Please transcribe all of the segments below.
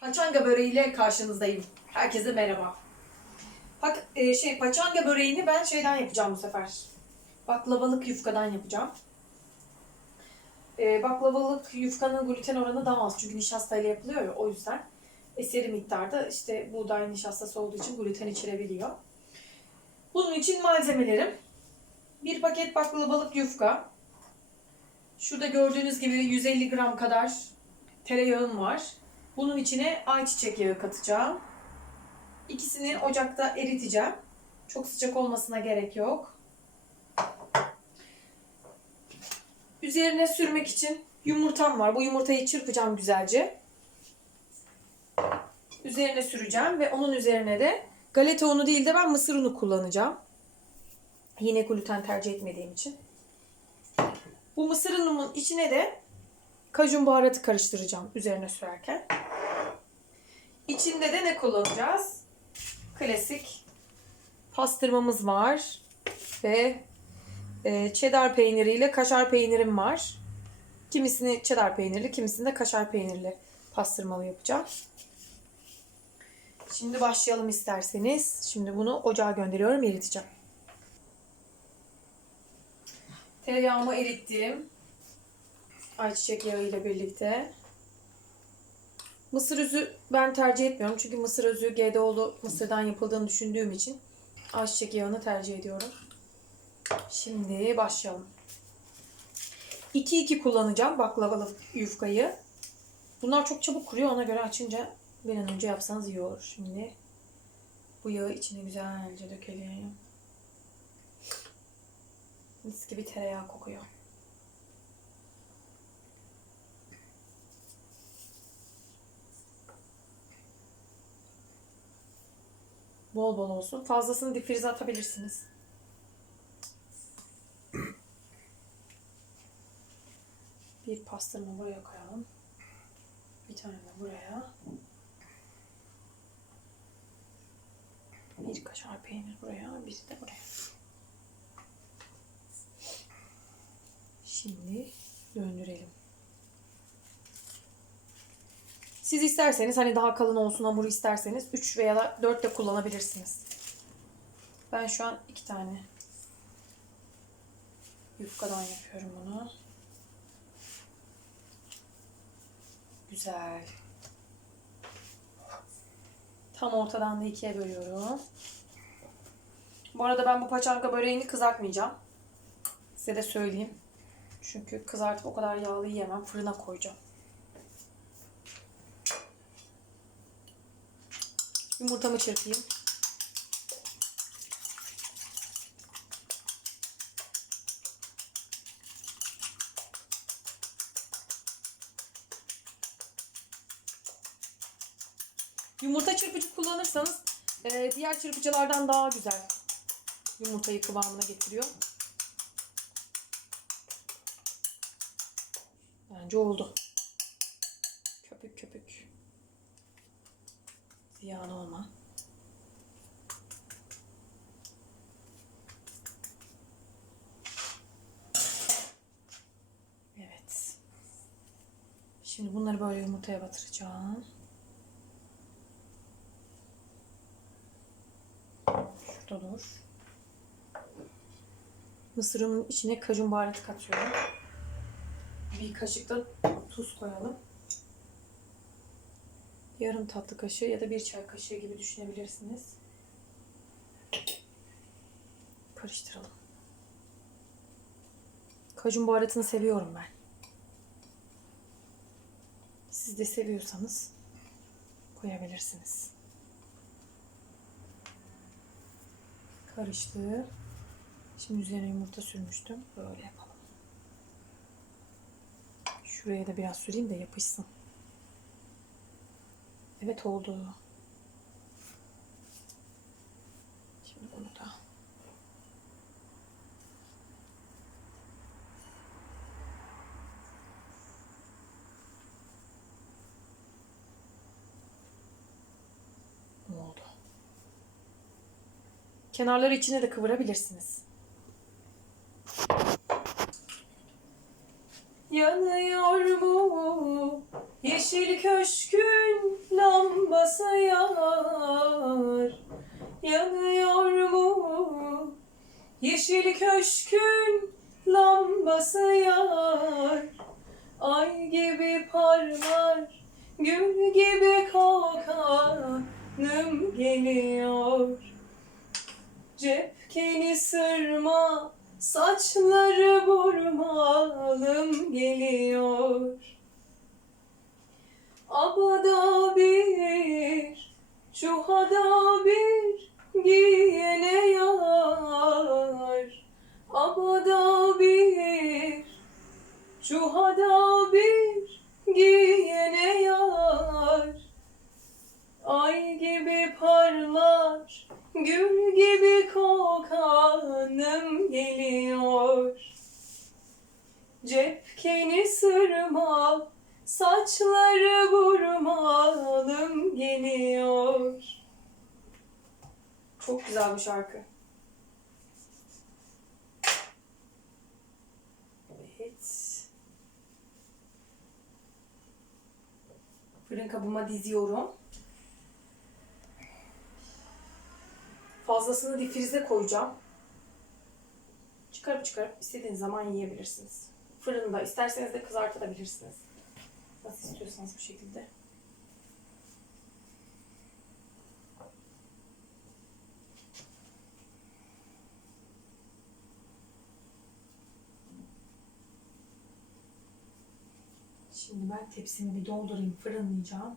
Paçanga böreğiyle karşınızdayım. Herkese merhaba. Bak e, şey paçanga böreğini ben şeyden yapacağım bu sefer. Baklavalık yufkadan yapacağım. E, baklavalık yufkanın gluten oranı daha az çünkü nişastayla yapılıyor ya o yüzden. Eseri miktarda işte buğday nişastası olduğu için gluten içerebiliyor. Bunun için malzemelerim. Bir paket baklavalık yufka. Şurada gördüğünüz gibi 150 gram kadar tereyağım var. Bunun içine ayçiçek yağı katacağım. İkisini ocakta eriteceğim. Çok sıcak olmasına gerek yok. Üzerine sürmek için yumurtam var. Bu yumurtayı çırpacağım güzelce. Üzerine süreceğim ve onun üzerine de galeta unu değil de ben mısır unu kullanacağım. Yine gluten tercih etmediğim için. Bu mısır unumun içine de kajun baharatı karıştıracağım üzerine sürerken. İçinde de ne kullanacağız? Klasik pastırmamız var ve e, cheddar peyniriyle kaşar peynirim var. Kimisini cheddar peynirli, kimisini de kaşar peynirli pastırmalı yapacağım. Şimdi başlayalım isterseniz. Şimdi bunu ocağa gönderiyorum, eriteceğim. Tereyağımı erittim. Ayçiçek yağı ile birlikte. Mısır özü ben tercih etmiyorum. Çünkü mısır özü GDO'lu mısırdan yapıldığını düşündüğüm için ayçiçek yağını tercih ediyorum. Şimdi başlayalım. 2-2 kullanacağım baklavalı yufkayı. Bunlar çok çabuk kuruyor. Ona göre açınca bir an önce yapsanız iyi olur. Şimdi bu yağı içine güzelce dökelim. Mis gibi tereyağı kokuyor. Bol bol olsun. Fazlasını difrize atabilirsiniz. Bir pastırma buraya koyalım. Bir tane de buraya. Bir kaşar peynir buraya, bir de buraya. Şimdi döndürelim. Siz isterseniz hani daha kalın olsun hamuru isterseniz 3 veya da 4 de kullanabilirsiniz. Ben şu an 2 tane yufkadan yapıyorum bunu. Güzel. Tam ortadan da ikiye bölüyorum. Bu arada ben bu paçanga böreğini kızartmayacağım. Size de söyleyeyim. Çünkü kızartıp o kadar yağlı yiyemem. Fırına koyacağım. Yumurtamı çırpayım. Yumurta çırpıcı kullanırsanız e, diğer çırpıcılardan daha güzel yumurtayı kıvamına getiriyor. Bence oldu. Köpük köpük. Ziyan olma. Evet. Şimdi bunları böyle yumurtaya batıracağım. Şurada dur. Mısırımın içine kajun baharatı katıyorum. Bir kaşık da tuz koyalım. Yarım tatlı kaşığı ya da bir çay kaşığı gibi düşünebilirsiniz. Karıştıralım. Kajun baharatını seviyorum ben. Siz de seviyorsanız koyabilirsiniz. Karıştı. Şimdi üzerine yumurta sürmüştüm. Böyle yapalım. Şuraya da biraz süreyim de yapışsın. Evet oldu. Şimdi bunu da oldu. Kenarları içine de kıvırabilirsiniz. Yanıyor mu yeşil köşkün lambası yar Yanıyor mu? Yeşil köşkün lambası yar Ay gibi parlar Gül gibi kokanım geliyor. Cepkeni sırma Saçları vurmalım geliyor Abada bir, çuhada bir giyene yar. Abada bir, çuhada bir giyene yar. Ay gibi parlar, gül gibi kokanım geliyor. Cepkeni sırma, saçları vurmalım geliyor. Çok güzel bir şarkı. Evet. Fırın kabıma diziyorum. Fazlasını difrize koyacağım. Çıkarıp çıkarıp istediğiniz zaman yiyebilirsiniz. Fırında isterseniz de kızartabilirsiniz. Nasıl istiyorsanız bu şekilde. Şimdi ben tepsimi bir doldurayım, fırınlayacağım.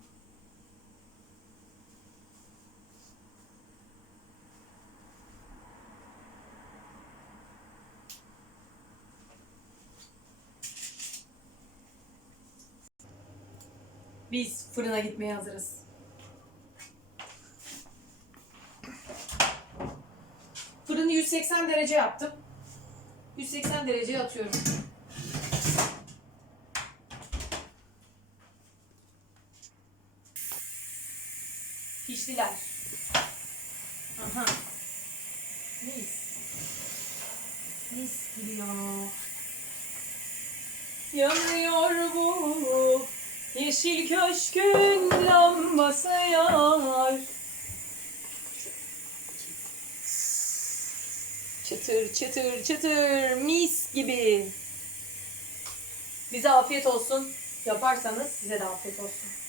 Biz fırına gitmeye hazırız. Fırını 180 derece yaptım. 180 dereceye atıyorum. Piştiler. Aha. Mis. Mis gibi ya. Yanıyor bu yeşil köşkün lambası yar. Çıtır çıtır çıtır mis gibi. Bize afiyet olsun. Yaparsanız size de afiyet olsun.